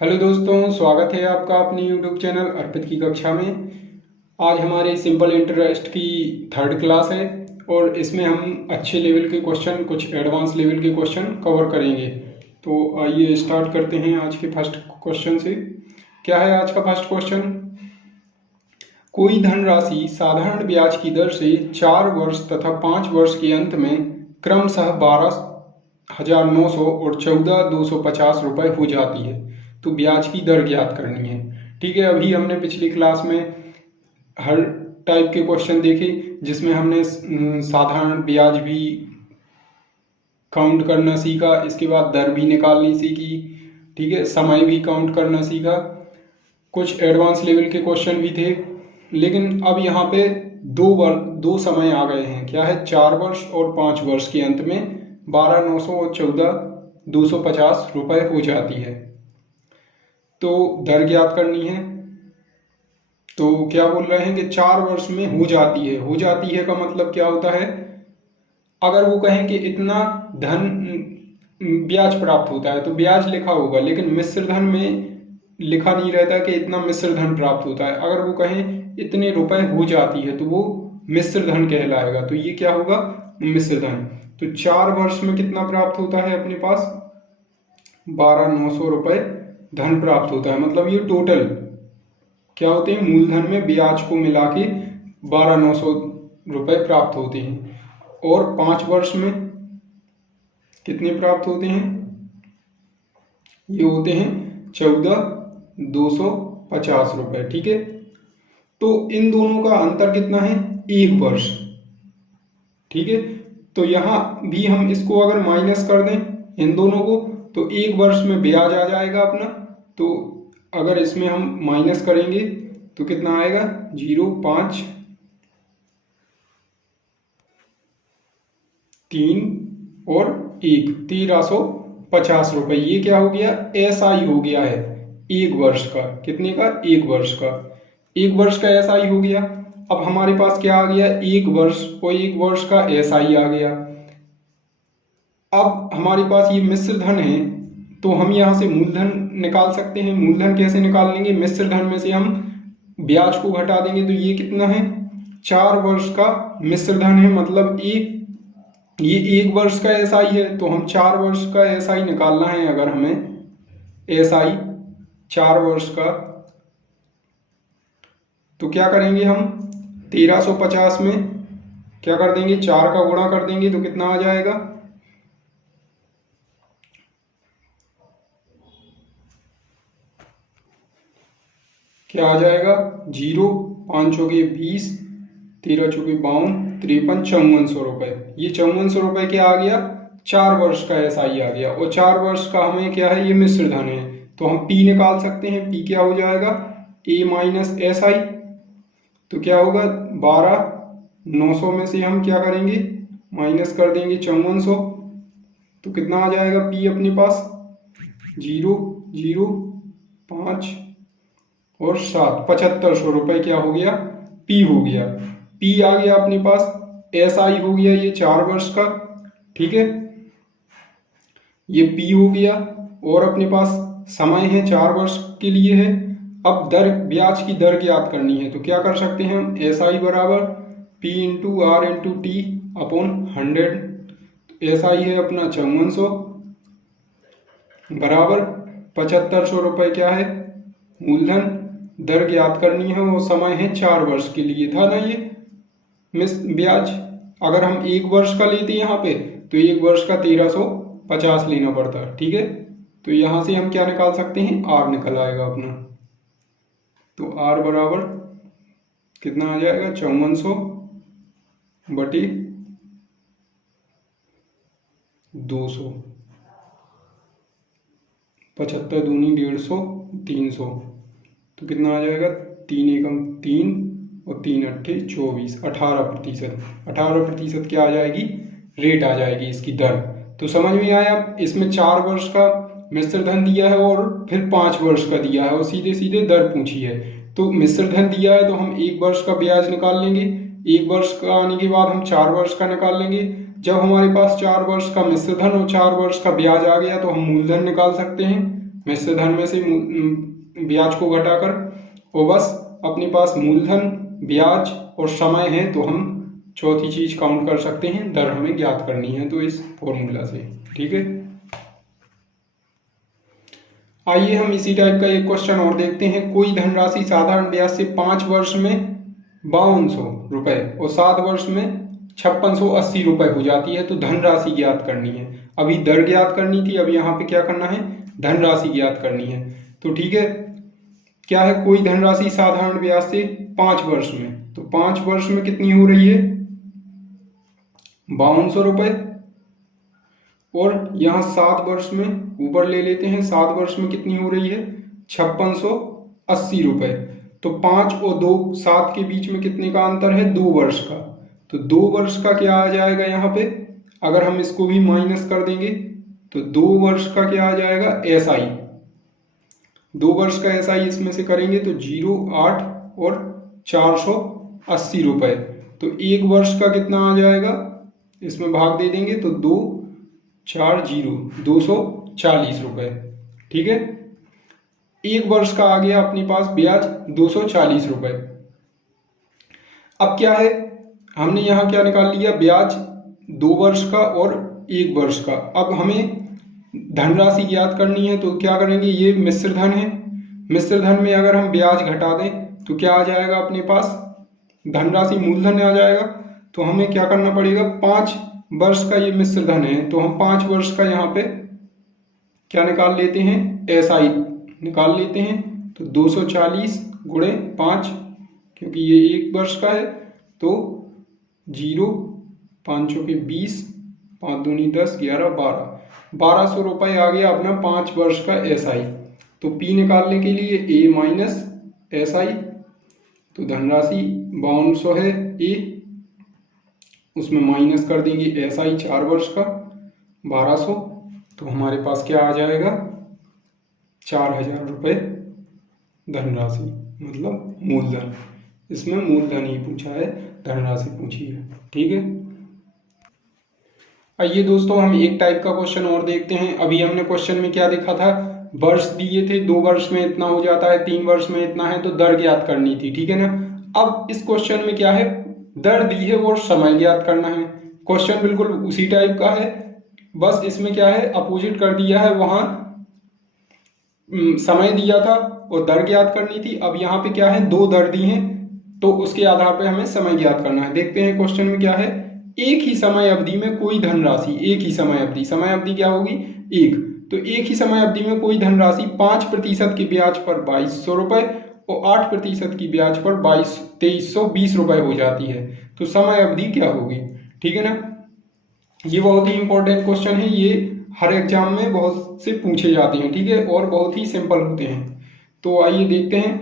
Hello दोस्तों, स्वागत है आपका अपने यूट्यूब चैनल अर्पित की कक्षा में। आज हमारे सिंपल इंटरेस्ट की थर्ड क्लास है और इसमें हम अच्छे लेवल के क्वेश्चन, कुछ एडवांस लेवल के क्वेश्चन कवर करेंगे। तो आइए स्टार्ट करते हैं आज के फर्स्ट क्वेश्चन से। क्या है आज का फर्स्ट क्वेश्चन? कोई धनराशि साधारण ब्याज की दर से 4 वर्ष तथा 5 वर्ष के अंत में क्रमशः 12,900 और 14,250 रुपये हो जाती है, तो ब्याज की दर ज्ञात करनी है। ठीक है, अभी हमने पिछली क्लास में हर टाइप के क्वेश्चन देखे जिसमें हमने साधारण ब्याज भी काउंट करना सीखा, इसके बाद दर भी निकालनी सीखी। ठीक है, समय भी काउंट करना सीखा। कुछ एडवांस लेवल के क्वेश्चन भी थे, लेकिन अब यहाँ पे दो समय आ गए हैं। क्या है? 4 वर्ष और 5 वर्ष के अंत में 12,900 और 14,250 रुपये हो जाती है, तो दर ज्ञात करनी है। तो क्या बोल रहे हैं कि 4 वर्ष में हो जाती है। हो जाती है का मतलब क्या होता है? अगर वो कहें कि इतना धन ब्याज प्राप्त होता है तो ब्याज लिखा होगा, लेकिन मिश्र धन में लिखा नहीं रहता कि इतना मिश्र धन प्राप्त होता है। अगर वो कहें इतने रुपए हो जाती है तो वो मिश्र धन कहलाएगा। तो ये क्या होगा? मिश्र धन। तो 4 वर्ष में कितना प्राप्त होता है अपने पास? 12,900 रुपये धन प्राप्त होता है। मतलब ये टोटल क्या होते हैं? मूलधन में ब्याज को मिला के 12,900 रुपये प्राप्त होते हैं। और 5 वर्ष में कितने प्राप्त होते हैं? ये होते हैं 14,250 रुपये। ठीक है, तो इन दोनों का अंतर कितना है? 1 वर्ष। ठीक है, तो यहां भी हम इसको अगर माइनस कर दें इन दोनों को तो 1 वर्ष में ब्याज आ जाएगा अपना। तो अगर इसमें हम माइनस करेंगे तो कितना आएगा? 0,5, 3 और 1, 1,350 रुपये। ये क्या हो गया? SI हो गया है 1 वर्ष का। कितने का? 1 वर्ष का। 1 वर्ष का SI हो गया। अब हमारे पास क्या आ गया? 1 वर्ष और 1 वर्ष का SI आ गया। अब हमारे पास ये मिश्र धन है तो हम यहाँ से मूलधन निकाल सकते हैं। मूलधन कैसे निकाल लेंगे? मिश्र धन में से हम ब्याज को घटा देंगे। तो ये कितना है? 4 वर्ष का मिश्र धन है। मतलब ये 1 वर्ष का SI है, तो हम 4 वर्ष का SI निकालना है। अगर हमें SI 4 वर्ष का, तो क्या करेंगे हम? 1,350 में क्या कर देंगे? 4 का गुणा कर देंगे तो कितना आ जाएगा? क्या आ जाएगा? 0, 5 चौके 20, 13 चौके 52, 53, 5400 रुपये। ये 5400 रुपये क्या आ गया? 4 वर्ष का SI आ गया। और 4 वर्ष का हमें क्या है? ये मिश्र धन है, तो हम P निकाल सकते हैं। P क्या हो जाएगा? A minus SI। तो क्या होगा? 12,900 में से हम क्या करेंगे? माइनस कर देंगे 5400। तो कितना आ जाएगा P अपने पास? 0, 0, 5 और 7, 7,500 रुपये क्या हो गया? P हो गया। P आ गया अपने पास। SI हो गया ये 4 वर्ष का। ठीक है, ये P हो गया। और अपने पास समय है 4 वर्ष के लिए है। अब दर, ब्याज की दर ज्ञात करनी है। तो क्या कर सकते हैं हम? SI बराबर P into R into T upon 100। SI है अपना 5400 बराबर 7,500 रुपये क्या है? मूलधन। दर ज्ञात करनी है और समय है 4 वर्ष के लिए था ना ये ब्याज। अगर हम 1 वर्ष का लेते यहाँ पे तो 1 वर्ष का 1,350 लेना पड़ता। ठीक है, तो यहाँ से हम क्या निकाल सकते हैं? R निकल आएगा अपना। तो R बराबर कितना आ जाएगा? 5400 बटे 200, 75 दूनी 150, 300। तो कितना आ जाएगा? 3 एकम 3 और 3 अट्ठे 24, 18%। 18% क्या आ जाएगी? रेट आ जाएगी इसकी दर। तो समझ में आया? इसमें 4 वर्ष का मिश्र धन दिया है और फिर 5 वर्ष का दिया है और सीधे सीधे दर पूछी है। तो मिश्र धन दिया है तो हम 1 वर्ष का ब्याज निकाल लेंगे। 1 वर्ष का आने के बाद हम 4 वर्ष का निकाल लेंगे। जब हमारे पास 4 वर्ष का मिश्र धन और 4 वर्ष का ब्याज आ गया तो हम मूलधन निकाल सकते हैं। मिश्र धन में से ब्याज को घटाकर, और बस अपने पास मूलधन, ब्याज और समय है, तो हम चौथी चीज काउंट कर सकते हैं, दर हमें ज्ञात करनी है तो इस फॉर्मूला से। ठीक है, आइए हम इसी टाइप का एक क्वेश्चन और देखते हैं। कोई धनराशि साधारण ब्याज से 5 वर्ष में 5200 रुपए और 7 वर्ष में 5680 रुपए हो जाती है, तो धनराशि ज्ञात करनी है। अभी दर ज्ञात करनी थी, अब यहाँ पे क्या करना है, धनराशि ज्ञात करनी है। तो ठीक है, क्या है, कोई धनराशि साधारण ब्याज से 5 वर्ष में, तो 5 वर्ष में कितनी हो रही है, 5200 रुपए, और यहाँ 7 वर्ष में ऊपर ले लेते हैं, 7 वर्ष में कितनी हो रही है, 5680 रुपए। तो 5 और 2, 7 के बीच में कितने का अंतर है, 2 वर्ष का। तो 2 वर्ष का क्या आ जाएगा यहाँ पे, अगर हम इसको भी माइनस कर देंगे तो 2 वर्ष का क्या आ जाएगा, SI। 2 वर्ष का SI इसमें से करेंगे तो 0, 8 और 480 रुपए। तो 1 वर्ष का कितना आ जाएगा, इसमें भाग दे देंगे तो 2 4 0, 240 रुपए। ठीक है, 1 वर्ष का आ गया अपने पास ब्याज 240 रुपए। अब क्या है, हमने यहाँ क्या निकाल लिया, ब्याज 2 वर्ष का और 1 वर्ष का। अब हमें धनराशि ज्ञात करनी है, तो क्या करेंगे, ये मिश्र धन है, मिश्र धन में अगर हम ब्याज घटा दें तो क्या आ जाएगा अपने पास, धनराशि मूलधन आ जाएगा। तो हमें क्या करना पड़ेगा, 5 वर्ष का ये मिश्र धन है, तो हम 5 वर्ष का यहाँ पे क्या निकाल लेते हैं, SI निकाल लेते हैं। तो 240 गुणे 5, क्योंकि ये 1 वर्ष का है, तो 0, 5 चौके 20, 5 दूनी 10, 11, 1200 रुपये आ गया अपना 5 वर्ष का SI। तो P निकालने के लिए A माइनस SI, तो धनराशि 5200 है A, उसमें माइनस कर देंगे SI 4 वर्ष का 1200, तो हमारे पास क्या आ जाएगा, 4000 रुपये धनराशि, मतलब मूलधन। इसमें मूलधन ही पूछा है, धनराशि पूछी है। ठीक है, आइए दोस्तों हम एक टाइप का क्वेश्चन और देखते हैं। अभी हमने क्वेश्चन में क्या देखा था, वर्ष दिए थे, 2 वर्ष में इतना हो जाता है, 3 वर्ष में इतना है, तो दर ज्ञात करनी थी। ठीक है ना, अब इस क्वेश्चन में क्या है, दर दी है और समय ज्ञात करना है। क्वेश्चन बिल्कुल उसी टाइप का है, बस इसमें क्या है, अपोजिट कर दिया है, वहां समय दिया था और दर ज्ञात करनी थी। अब यहाँ पे क्या है, 2 दर दी हैं, तो उसके आधार पे हमें समय ज्ञात करना है। देखते हैं क्वेश्चन में क्या है, एक ही समय अवधि में कोई धनराशि, एक ही समय अवधि, समय अवधि क्या होगी, 1, तो एक ही समय अवधि में कोई धनराशि 5% के ब्याज पर 2200 रुपए और 8% की ब्याज पर 2320 रुपए हो जाती है, तो समय अवधि क्या होगी। ठीक है ना, ये बहुत ही इंपॉर्टेंट क्वेश्चन है, ये हर एग्जाम में बहुत से पूछे जाते हैं। ठीक है, और बहुत ही सिंपल होते हैं। तो आइए देखते हैं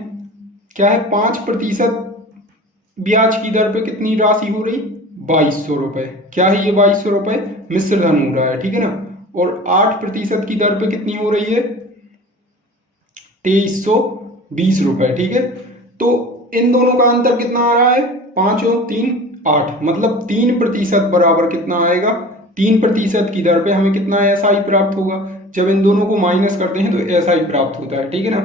क्या है, 5% ब्याज की दर पे कितनी राशि हो रही, 2200 रुपए। क्या है ये 2200 रुपए, मिश्र धन हो रहा है। ठीक है ना, और 8% की दर पे कितनी हो रही है, 2320 रुपए। ठीक है, तो इन दोनों का अंतर कितना आ रहा है, 5 और 3 8, मतलब 3% बराबर कितना आएगा, 3% की दर पे हमें कितना SI प्राप्त होगा। जब इन दोनों को माइनस करते हैं तो SI प्राप्त होता है। ठीक है ना,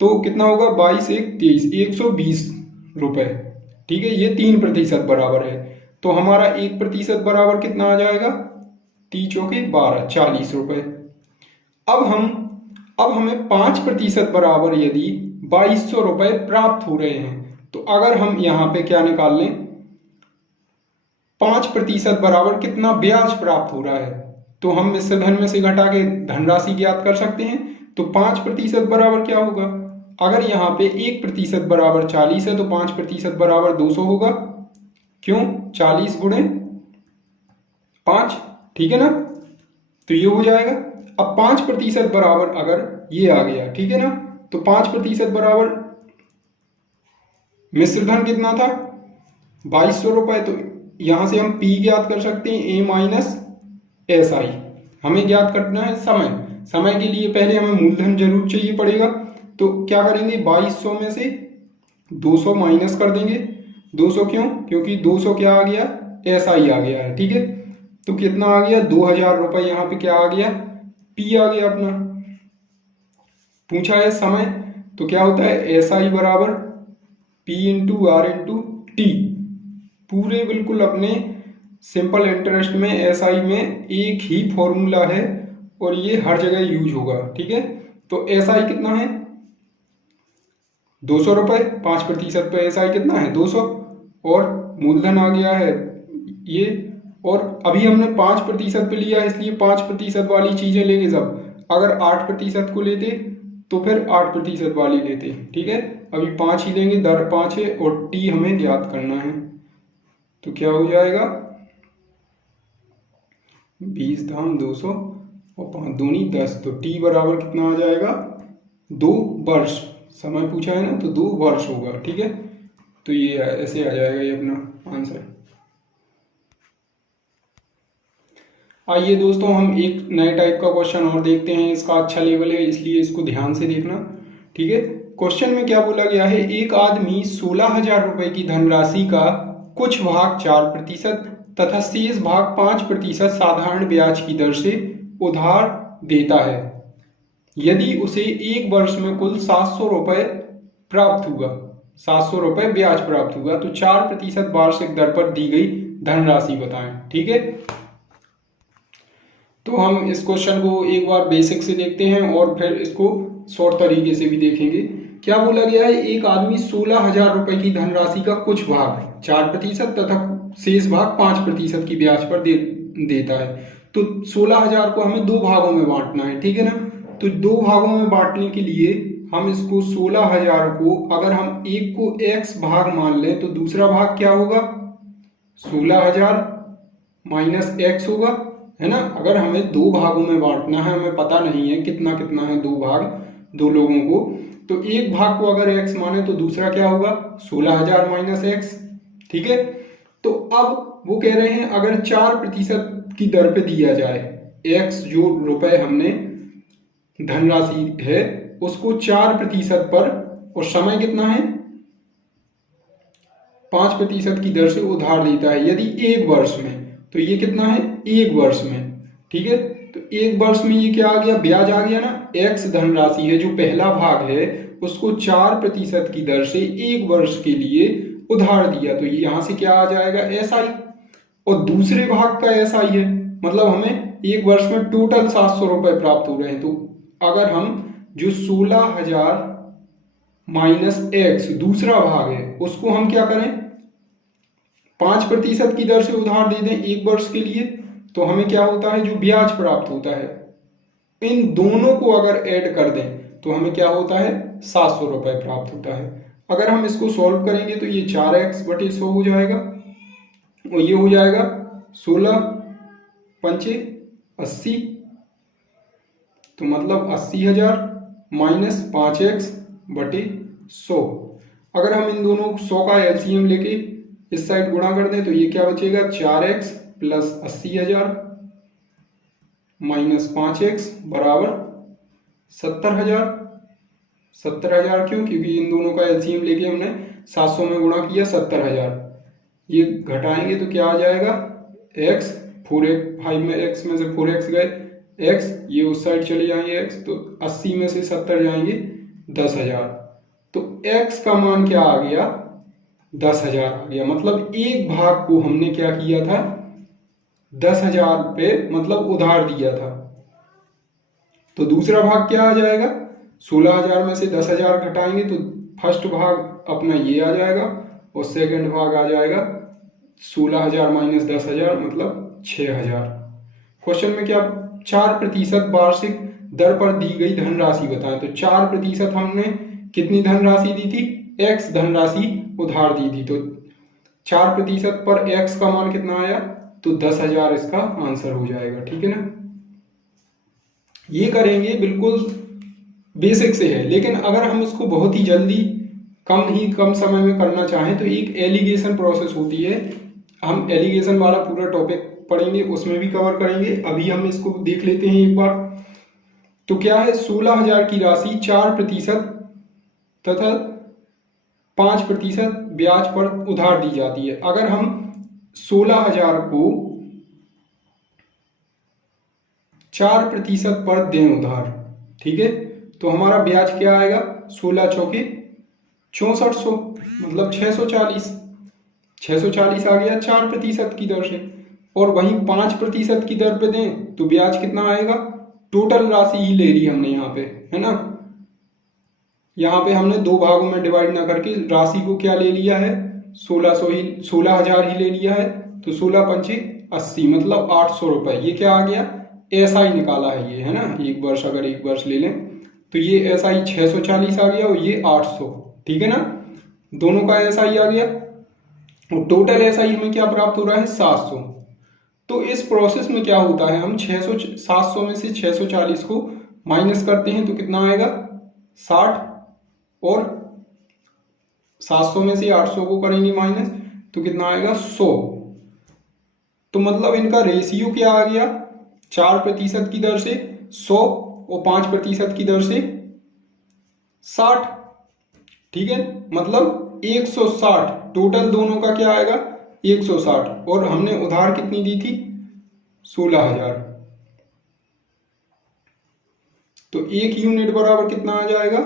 तो कितना होगा, 22 1 23, 120 रुपए। ठीक है, ये 3% बराबर है, तो हमारा 1% बराबर कितना आ जाएगा, 3 चौके 12, 40 रुपए। अब हमें 5% बराबर यदि 2200 रुपए प्राप्त हो रहे हैं, तो अगर हम यहाँ पे क्या निकाल लें, 5% बराबर कितना ब्याज प्राप्त हो रहा है, तो हम मिश्र धन में से घटा के धनराशि ज्ञात कर सकते हैं। तो 5% बराबर क्या होगा, अगर यहाँ पे 1% बराबर 40 है, तो 5% बराबर 200 होगा। क्यों, 40 गुणे 5। ठीक है ना, तो ये हो जाएगा। अब 5% बराबर अगर ये आ गया, ठीक है ना, तो 5% बराबर मिश्र धन कितना था, 2200 रुपए। तो यहां से हम P ज्ञात कर सकते हैं, A माइनस SI। हमें ज्ञात करना है समय, समय के लिए पहले हमें मूलधन जरूर चाहिए पड़ेगा। तो क्या करेंगे, 2200 में से 200 माइनस कर देंगे। 200 क्यों, क्योंकि 200 क्या आ गया, SI आ गया है। ठीक है, तो कितना आ गया, 2000 रुपए। यहाँ पे क्या आ गया, P आ गया अपना। पूछा है समय, तो क्या होता है एस आई बराबर P into R into T. पूरे बिल्कुल अपने सिंपल इंटरेस्ट में एस आई में एक ही फॉर्मूला है और ये हर जगह यूज होगा, ठीक है। तो एस आई कितना है 200 रुपये, 5% पे एस आई कितना है 200, और मूलधन आ गया है ये, और अभी हमने 5% पे लिया इसलिए 5% वाली चीजें लेंगे सब। अगर 8% को लेते तो फिर 8% वाली लेते, ठीक है। अभी 5 ही लेंगे, दर 5 है और टी हमें ज्ञात करना है। तो क्या हो जाएगा 20 धाम 200 और 5 दूनी 10, तो टी बराबर कितना आ जाएगा 2 वर्ष। समय पूछा है ना तो 2 वर्ष होगा, ठीक है। तो ये ऐसे आ जाएगा ये अपना आंसर। आइए दोस्तों हम एक नए टाइप का क्वेश्चन और देखते हैं। इसका अच्छा लेवल है इसलिए इसको ध्यान से देखना, ठीक है। क्वेश्चन में क्या बोला गया है, एक आदमी 16,000 रुपए की धनराशि का कुछ भाग 4% तथा शेष भाग 5% साधारण ब्याज की दर से उधार देता है। यदि उसे एक वर्ष में कुल 700 रुपए प्राप्त हुआ, 700 रुपए ब्याज प्राप्त हुआ, तो 4% वार्षिक दर पर दी गई धनराशि बताएं, ठीक है। तो हम इस क्वेश्चन को एक बार बेसिक से देखते हैं और फिर इसको शॉर्ट तरीके से भी देखेंगे। क्या बोला गया है, एक आदमी 16,000 रुपए की धनराशि का कुछ भाग 4% तथा शेष भाग 5% की ब्याज पर देता है। तो 16,000 को हमें 2 भागों में बांटना है, ठीक है ना। तो 2 भागों में बांटने के लिए हम इसको 16,000 को अगर हम एक को x भाग मान लें तो दूसरा भाग क्या होगा 16,000 माइनस x होगा, है ना। अगर हमें 2 भागों में बांटना है, हमें पता नहीं है कितना कितना है 2 भाग 2 लोगों को, तो एक भाग को अगर x माने तो दूसरा क्या होगा 16,000 माइनस x, ठीक है। तो अब वो कह रहे हैं अगर 4% की दर पे दिया जाए, x जो रुपए हमने धनराशि है उसको 4% पर, और समय कितना है 5% की दर से उधार देता है यदि एक वर्ष में, तो ये कितना है एक वर्ष में, ठीक है। तो एक वर्ष में ये क्या आ गया ब्याज आ गया ना, x धनराशि है जो पहला भाग है उसको 4% की दर से एक वर्ष के लिए उधार दिया, तो ये यहां से क्या आ जाएगा एस आई, और दूसरे भाग का एस आई है, मतलब हमें एक वर्ष में टोटल 700 रुपए प्राप्त हो रहे हैं। तो अगर हम जो 16,000 माइनस एक्स दूसरा भाग है उसको हम क्या करें 5% की दर से उधार दे दें एक वर्ष के लिए, तो हमें क्या होता है जो ब्याज प्राप्त होता है, इन दोनों को अगर ऐड कर दें तो हमें क्या होता है 700 रुपए प्राप्त होता है। अगर हम इसको सॉल्व करेंगे तो ये 4x/100 हो जाएगा और ये हो जाएगा 16 पंचे 80, तो मतलब 80,000 माइनस 5x/100। अगर हम इन दोनों 100 का एलसीएम लेके इस साइड गुणा कर दें तो ये क्या बचेगा 4x प्लस 80,000 माइनस 5x बराबर 70,000। 70,000 क्यों, क्योंकि इन दोनों का एलसीएम लेके हमने 700 में गुणा किया 70,000। ये घटाएंगे तो क्या आ जाएगा x 5 में x में से 4x गए x, ये उस साइड चले जाएंगे x, तो 80 में से 70 जाएंगे 10,000, तो x का मान क्या आ गया 10,000 आ गया। मतलब एक भाग को हमने क्या किया था 10,000 पे मतलब उधार दिया था, तो दूसरा भाग क्या आ जाएगा 16,000 में से 10,000 घटाएंगे तो फर्स्ट भाग अपना ये आ जाएगा और सेकंड भाग आ जाएगा 16,000 माइनस 10,000 मतलब 6,000। क्वेश्चन में क्या 4% वार्षिक दर पर दी गई धनराशि बताएं, तो 4% हमने कितनी धनराशि दी थी x धनराशि उधार दी थी, तो 4% पर x का मान कितना आया तो 10,000 इसका आंसर हो जाएगा, ठीक है ना। ये करेंगे बिल्कुल बेसिक से है, लेकिन अगर हम इसको बहुत ही जल्दी कम समय में करना चाहें तो एक एलिगेशन प्रोसेस होती है, हम एलिगेशन वाला पूरा टॉपिक पढ़ेंगे उसमें भी कवर करेंगे। अभी हम इसको देख लेते हैं एक बार। तो क्या है 16,000 की राशि 4% तथा 5% ब्याज पर उधार दी जाती है। अगर हम 16,000 को 4% पर दें उधार, ठीक है, तो हमारा ब्याज क्या आएगा, 16 चौके 6400, मतलब 640। 640 आ गया 4% की दर से। और वहीं 5% की दर पे दें तो ब्याज कितना आएगा, टोटल राशि ही ले ली हमने यहाँ पे, है ना। यहाँ पे हमने दो भागों में डिवाइड ना करके राशि को क्या ले लिया है, 16,000 ही ले लिया है। तो 16 पंचे 80, मतलब 800 रुपए। ये क्या आ गया, एसआई निकाला है ये, है ना। एक वर्ष अगर एक वर्ष ले लें तो ये एसआई 640 आ गया और ये 800, ठीक है ना। दोनों का एसआई आ गया और टोटल एसआई हमें क्या प्राप्त हो रहा है, 700। तो इस प्रोसेस में क्या होता है, हम 700 में से 640 को माइनस करते हैं तो कितना आएगा 60, और 700 में से 800 को करेंगे माइनस तो कितना आएगा 100। तो मतलब इनका रेशियो क्या आ गया, 4% की दर से 100 और 5% की दर से 60, ठीक है। मतलब 160 टोटल दोनों का क्या आएगा 160, और हमने उधार कितनी दी थी 16,000। तो एक यूनिट बराबर कितना आ जाएगा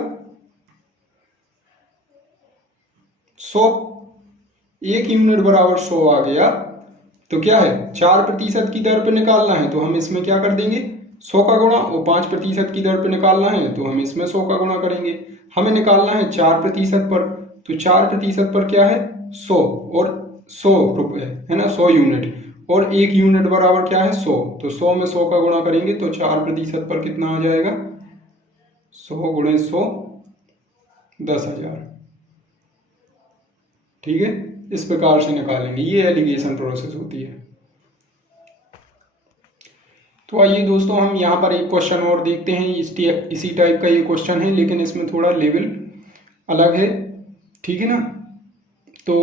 100। एक यूनिट बराबर 100 आ गया। तो क्या है 4% की दर पे निकालना है तो हम इसमें क्या कर देंगे 100 का गुणा, और 5% की दर पे निकालना है तो हम इसमें 100 का गुणा करेंगे। हमें निकालना है 4% पर, तो 4% पर क्या है 100 और 100 रुपए, है ना, 100 यूनिट, और एक यूनिट बराबर क्या है 100। तो 100 में 100 का गुणा करेंगे तो 4% पर कितना आ जाएगा 100 गुणे 100, 10,000, ठीक है। इस प्रकार से निकालेंगे, ये एलिगेशन प्रोसेस होती है। तो आइए दोस्तों हम यहाँ पर एक क्वेश्चन और देखते हैं। इसी टाइप का ये क्वेश्चन है लेकिन इसमें थोड़ा लेवल अलग है, ठीक है ना। तो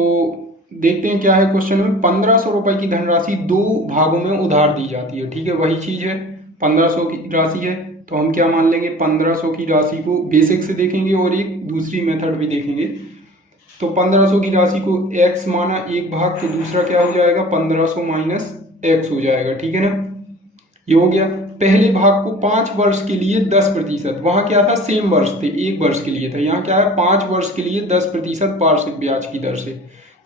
देखते हैं क्या है क्वेश्चन में। 1500 रुपए की धनराशि दो भागों में उधार दी जाती है, ठीक है। वही चीज है, 1500 की राशि है तो हम क्या मान लेंगे 1500 की राशि को बेसिक से देखेंगे और एक दूसरी मेथड भी देखेंगे। तो 1500 की राशि को x माना एक भाग, तो दूसरा क्या हो जाएगा 1500 माइनस x हो जाएगा, ठीक है ना। ये हो गया। पहले भाग को 5 वर्ष के लिए 10%, वहां क्या था सेम वर्ष थे, एक वर्ष के लिए था, यहाँ क्या है 5 वर्ष के लिए 10% वार्षिक ब्याज की दर से।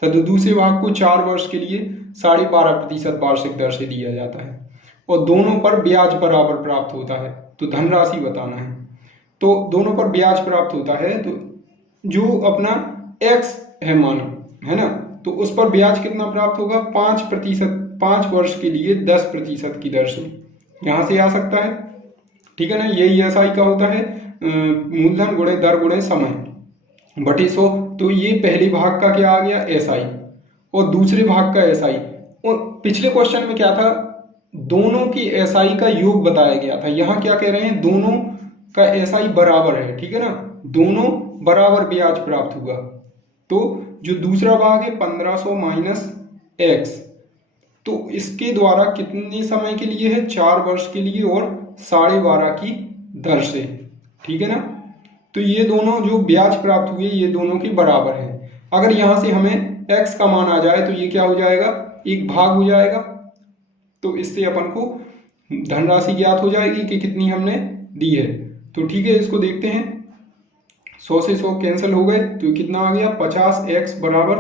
तो दूसरे भाग को 4 वर्ष के लिए 12.5% वार्षिक दर से दिया जाता है, और दोनों पर ब्याज बराबर प्राप्त होता है। तो धनराशि बताना है, तो दोनों पर ब्याज प्राप्त होता है। तो जो अपना x है मान, है ना, तो उस पर ब्याज कितना प्राप्त होगा 5%, 5 वर्ष के लिए 10% की दर से, यहां से आ सकता है, ठीक है ना। यही एसआई का होता है, मूलधन गुणे दर गुणे समय बटे 100। तो ये पहले भाग का क्या आ गया एसआई और दूसरे भाग का एसआई। और पिछले क्वेश्चन में क्या था, दोनों की एसआई का योग बताया गया था। यहाँ क्या कह रहे हैं दोनों का एसआई बराबर है, ठीक है ना, दोनों बराबर ब्याज प्राप्त हुआ। तो जो दूसरा भाग है 1500 माइनस एक्स, तो इसके द्वारा कितने समय के लिए है 4 वर्ष के लिए और 12.5 की दर से, ठीक है ना। तो ये दोनों जो ब्याज प्राप्त हुए ये दोनों के बराबर है। अगर यहां से हमें x का मान आ जाए तो ये क्या हो जाएगा एक भाग हो जाएगा। तो इससे अपन को धनराशि ज्ञात हो जाएगी कि कितनी हमने दी है। तो ठीक है, इसको देखते हैं। 100 से 100 कैंसिल हो गए तो कितना आ गया 50x बराबर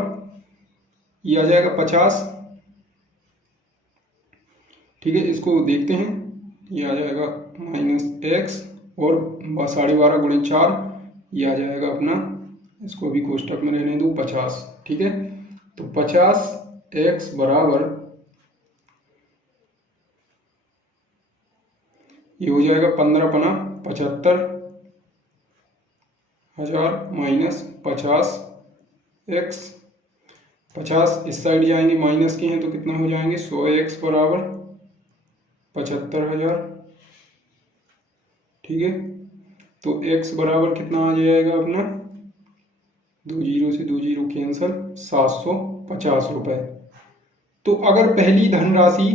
ये आ जाएगा 50, ठीक है। इसको देखते हैं, ये आ जाएगा माइनस एक्स और 12.5 गुणे 4 ये आ जाएगा अपना, इसको भी कोष्टक में रहने दो 50, ठीक है। तो 50x बराबर ये हो जाएगा 15 पना 75,000 माइनस 50x, 50 इस साइड जाएंगे माइनस के हैं तो कितना हो जाएंगे 100x बराबर 75,000, ठीक है। तो x बराबर कितना आ जाएगा अपना 2 जीरो से 2 जीरो कैंसल 750 रुपए। तो अगर पहली धनराशि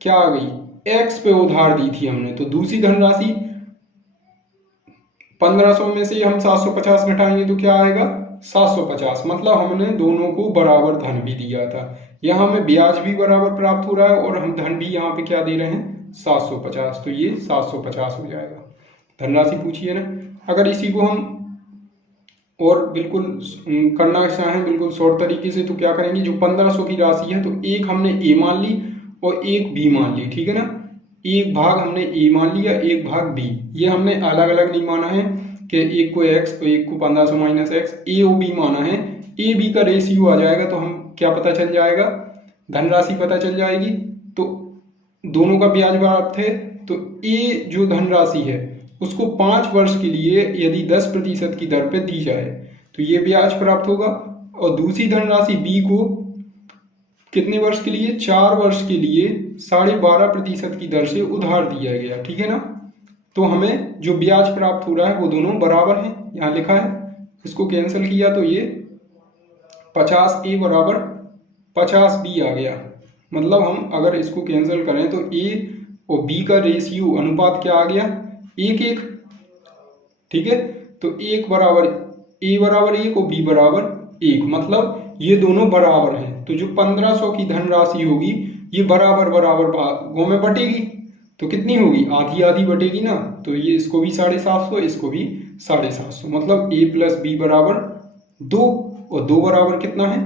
क्या आ गई x पे उधार दी थी हमने, तो दूसरी धनराशि 1500 में से हम 750 घटाएंगे तो क्या आएगा 750, मतलब हमने दोनों को बराबर धन भी दिया था। यहाँ हमें ब्याज भी बराबर प्राप्त हो रहा है और हम धन भी यहाँ पे क्या दे रहे हैं 750, तो ये 750 हो जाएगा। धनराशि पूछी है ना, अगर इसी को हम और बिल्कुल करना चाहें बिल्कुल शॉर्ट तरीके से, तो क्या करेंगे, जो 1500 की राशि है तो एक हमने ए मान ली और एक बी मान ली, ठीक है ना। एक भाग हमने ए मान लिया, एक भाग बी, ये हमने अलग अलग नहीं माना है कि एक को एक्स तो एक को 1500 माइनस एक्स, ए और बी माना है। ए बी का रेशियो आ जाएगा तो हम क्या पता चल जाएगा, धनराशि पता चल जाएगी। तो दोनों का ब्याज बराबर थे, तो ए जो धनराशि है उसको 5 वर्ष के लिए यदि 10% की दर पे दी जाए तो ये ब्याज प्राप्त होगा, और दूसरी धनराशि बी को कितने वर्ष के लिए, 4 वर्ष के लिए 12.5% की दर से उधार दिया गया, ठीक है ना। तो हमें जो ब्याज प्राप्त हो रहा है वो दोनों बराबर हैं, यहाँ लिखा है। इसको कैंसिल किया तो ये 50A बराबर 50B आ गया। मतलब हम अगर इसको कैंसिल करें तो ए और बी का रेशियो अनुपात क्या आ गया, 1:1, ठीक है। तो एक बराबर ए बराबर 1 और बी बराबर 1, मतलब ये दोनों बराबर हैं। तो जो 1500 की धनराशि होगी ये बराबर बराबर भागों में बटेगी, तो कितनी होगी, आधी आधी बटेगी ना। तो ये इसको भी 750, इसको भी 750, मतलब ए प्लस बी बराबर 2, और 2 बराबर कितना है,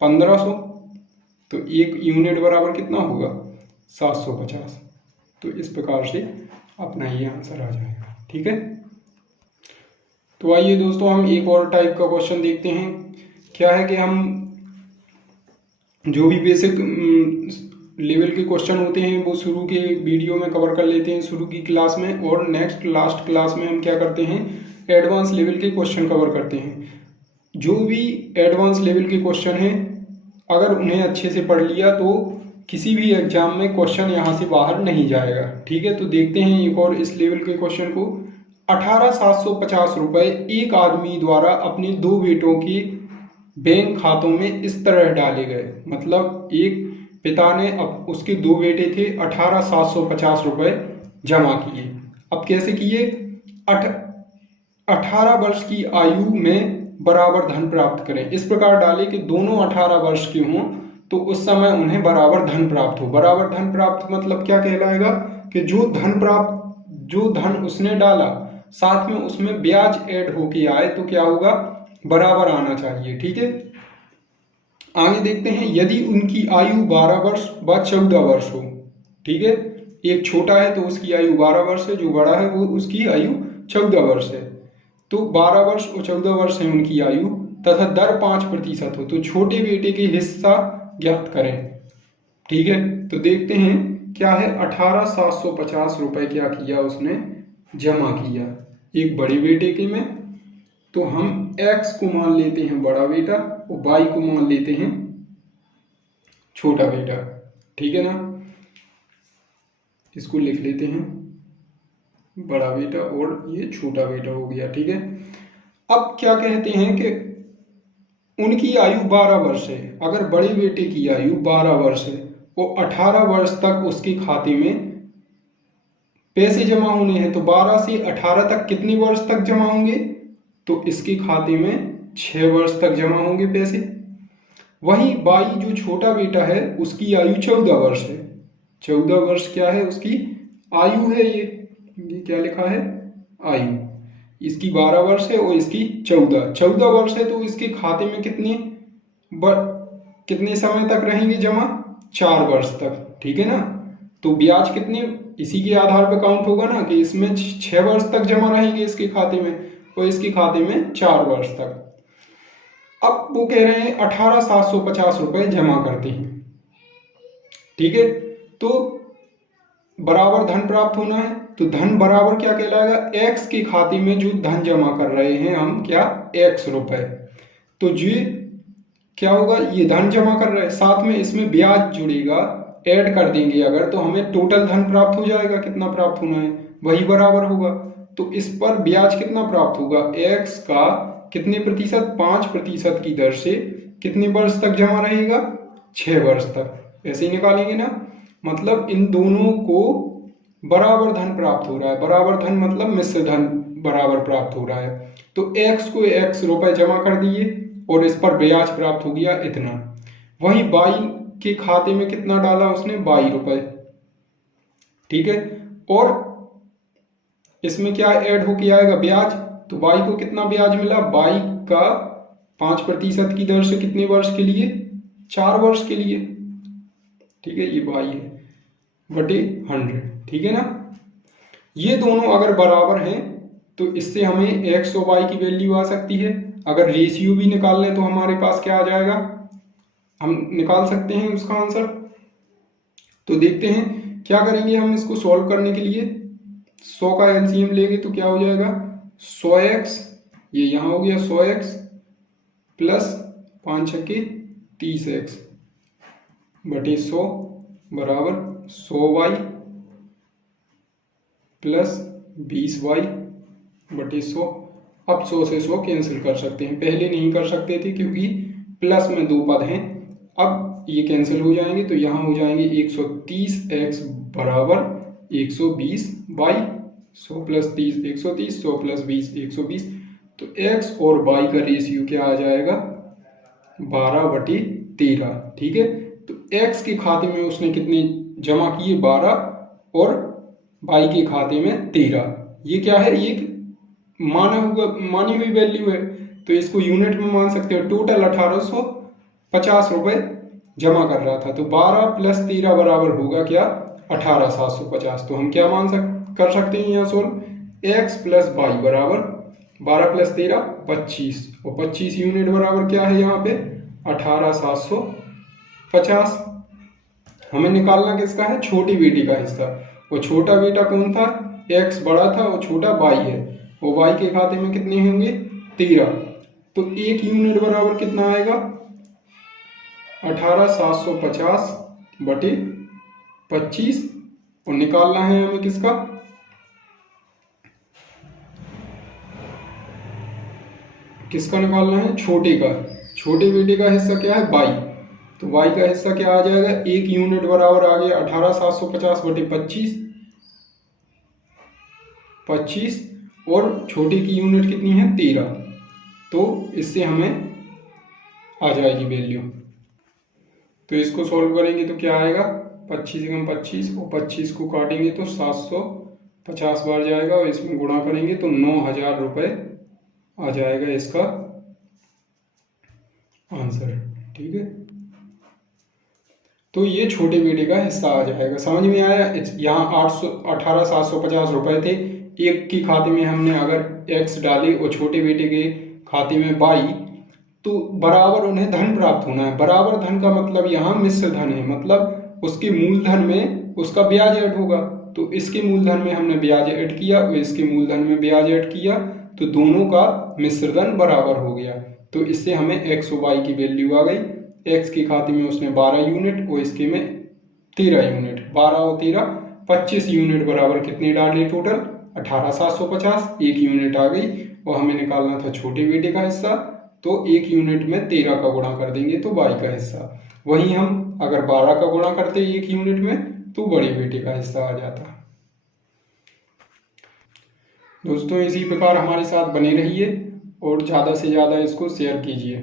1500, तो एक यूनिट बराबर कितना होगा, 750। तो इस प्रकार से अपना ये आंसर आ जाएगा, ठीक है। तो आइए दोस्तों हम एक और टाइप का क्वेश्चन देखते हैं। क्या है कि हम जो भी बेसिक लेवल के क्वेश्चन होते हैं वो शुरू के वीडियो में कवर कर लेते हैं, शुरू की क्लास में, और नेक्स्ट लास्ट क्लास में हम क्या करते हैं, एडवांस लेवल के क्वेश्चन कवर करते हैं। जो भी एडवांस लेवल के क्वेश्चन हैं अगर उन्हें अच्छे से पढ़ लिया तो किसी भी एग्जाम में क्वेश्चन यहाँ से बाहर नहीं जाएगा, ठीक है। तो देखते हैं एक और इस लेवल के क्वेश्चन को। 18,750 रुपये एक आदमी द्वारा अपने 2 बेटों के बैंक खातों में इस तरह डाले गए, मतलब एक पिता ने अब उसके 2 बेटे थे, 18,750 रुपये जमा किए। अब कैसे किए, 18 वर्ष की आयु में बराबर धन प्राप्त करें। इस प्रकार डाले कि दोनों 18 वर्ष के हों तो उस समय उन्हें बराबर धन प्राप्त हो। बराबर धन प्राप्त मतलब क्या कहलाएगा कि जो धन उसने डाला साथ में उसमें ब्याज ऐड होके आए तो क्या होगा, बराबर आना चाहिए, ठीक है। आगे देखते हैं, यदि उनकी आयु 12 वर्ष व 14 वर्ष हो, ठीक है। एक छोटा है तो उसकी आयु 12 वर्ष है, जो बड़ा है वो उसकी आयु 14 वर्ष है। तो 12 वर्ष और 14 वर्ष है उनकी आयु, तथा दर 5% हो, तो छोटे बेटे के हिस्सा ज्ञात करें, ठीक है। तो देखते हैं क्या है, 18,750 रुपये क्या किया उसने, जमा किया एक बड़े बेटे के में। तो हम x को मान लेते हैं बड़ा बेटा और y को मान लेते हैं छोटा बेटा, ठीक है ना। इसको लिख लेते हैं बड़ा बेटा और ये छोटा बेटा हो गया, ठीक है। अब क्या कहते हैं कि उनकी आयु 12 वर्ष है। अगर बड़े बेटे की आयु 12 वर्ष है और 18 वर्ष तक उसके खाते में पैसे जमा होने हैं, तो 12 से 18 तक कितने वर्ष तक जमा होंगे, तो इसके खाते में 6 वर्ष तक जमा होंगे पैसे। वहीं बाई जो छोटा बेटा है उसकी आयु 14 वर्ष है। 14 वर्ष क्या है उसकी आयु है, ये क्या लिखा है, आयु। इसकी 12 वर्ष है और इसकी 14 वर्ष है, तो इसके खाते में कितने समय तक रहेंगे जमा, 4 वर्ष तक, ठीक है ना। तो ब्याज कितने, इसी के आधार पर काउंट होगा ना कि इसमें 6 वर्ष तक जमा रहेंगे इसके खाते में और इसके खाते में 4 वर्ष तक। अब वो कह रहे हैं 18,750 रुपये जमा करते हैं, ठीक है। तो बराबर धन प्राप्त होना है, तो धन बराबर क्या कहलाएगा, x के खाते में जो धन जमा कर रहे हैं हम, क्या, x रुपए। तो जी क्या होगा, ये धन जमा कर रहे हैं, साथ में इसमें ब्याज जुड़ेगा, ऐड कर देंगे अगर, तो हमें टोटल धन प्राप्त हो जाएगा। कितना प्राप्त होना है वही बराबर होगा। तो इस पर ब्याज कितना प्राप्त होगा, x का कितने प्रतिशत, 5% की दर से कितने वर्ष तक जमा रहेगा, 6 वर्ष तक। ऐसे ही निकालेंगे ना, मतलब इन दोनों को बराबर धन प्राप्त हो रहा है। बराबर धन मतलब मिश्र धन बराबर प्राप्त हो रहा है। तो x को x रुपए जमा कर दिए और इस पर ब्याज प्राप्त हो गया इतना। वहीं बाई के खाते में कितना डाला उसने, 22 रुपए, ठीक है। और इसमें क्या ऐड होके आएगा, ब्याज। तो बाई को कितना ब्याज मिला, बाई का 5% की दर से कितने वर्ष के लिए, 4 वर्ष के लिए। ठीक है, ये बाई है बटे 100। ठीक है ना। ये दोनों अगर बराबर हैं तो इससे हमें एक्स और वाई की वैल्यू आ सकती है। अगर रेशियो भी निकाल लें तो हमारे पास क्या आ जाएगा, हम निकाल सकते हैं उसका आंसर। तो देखते हैं क्या करेंगे हम इसको सॉल्व करने के लिए। 100 का एलसीएम लेंगे तो क्या हो जाएगा, 100x, ये यहाँ हो गया 100x प्लस 5 छक्के 30x बटे 100 बराबर 100y प्लस 20y बटे 100। अब 100 से 100 कैंसिल कर सकते हैं, पहले नहीं कर सकते थे क्योंकि प्लस में 2 पद हैं। अब ये कैंसिल हो जाएंगे तो यहाँ हो जाएंगे 130x बराबर 120y। 100 plus 30 130, 100 plus 20 120। तो x और y का रेशियो क्या आ जाएगा, 12/13। ठीक है, तो x के खाते में उसने कितने जमा किए, 12, और y के खाते में 13। ये क्या है, ये मानी हुई वैल्यू है तो इसको यूनिट में मान सकते हो। टोटल 1850 रुपए जमा कर रहा था, तो 12 प्लस 13 बराबर होगा क्या, 18750। तो हम क्या कर सकते हैं यहाँ सोल्व, x प्लस वाई बराबर 12 प्लस 13 25, और 25 यूनिट बराबर क्या है यहाँ पे 18750। हमें निकालना किसका है, छोटी बेटी का हिस्सा। वो छोटा बेटा कौन था, x बड़ा था और छोटा y है, और y के खाते में कितने होंगे 13। तो 1 यूनिट बराबर कितना आएगा 18750 बटे 25, और निकालना है हमें किसका, निकालना है छोटे का। छोटे बेटे का हिस्सा क्या है y, तो y का हिस्सा क्या आ जाएगा, 1 यूनिट बराबर आ गया 18750 बटे 25, और छोटे की यूनिट कितनी है 13। तो इससे हमें आ जाएगी वैल्यू। तो इसको सॉल्व करेंगे तो क्या आएगा, 25 एकम 25, और 25 को काटेंगे तो 750 बार जाएगा, और इसमें गुणा करेंगे तो 9000 रुपये आ जाएगा इसका आंसर। ठीक है, तो ये छोटे बेटे का हिस्सा आ जाएगा। समझ में आया। यहाँ 18750 रुपये थे, एक के खाते में हमने अगर x डाले और छोटे बेटे के खाते में y, तो बराबर उन्हें धन प्राप्त होना है। बराबर धन का मतलब यहाँ मिश्र धन है, मतलब उसके मूलधन में उसका ब्याज ऐड होगा। तो इसके मूलधन में हमने ब्याज ऐड किया और इसके मूलधन में ब्याज ऐड किया, तो दोनों का मिश्र धन बराबर हो गया। तो इससे हमें x और y की वैल्यू आ गई। x के खाते में उसने 12 यूनिट और इसके में 13 यूनिट, 12 और 13 25 यूनिट बराबर कितने डाले टोटल 18750, 1 यूनिट आ गई। और हमें निकालना था छोटे बेटे का हिस्सा, तो 1 यूनिट में 13 का गुणा कर देंगे तो y का हिस्सा। वहीं हम अगर 12 का गुणा करते 1 यूनिट में तो बड़े बेटे का हिस्सा आ जाता। दोस्तों इसी प्रकार हमारे साथ बने रहिए और ज़्यादा से ज़्यादा इसको शेयर कीजिए।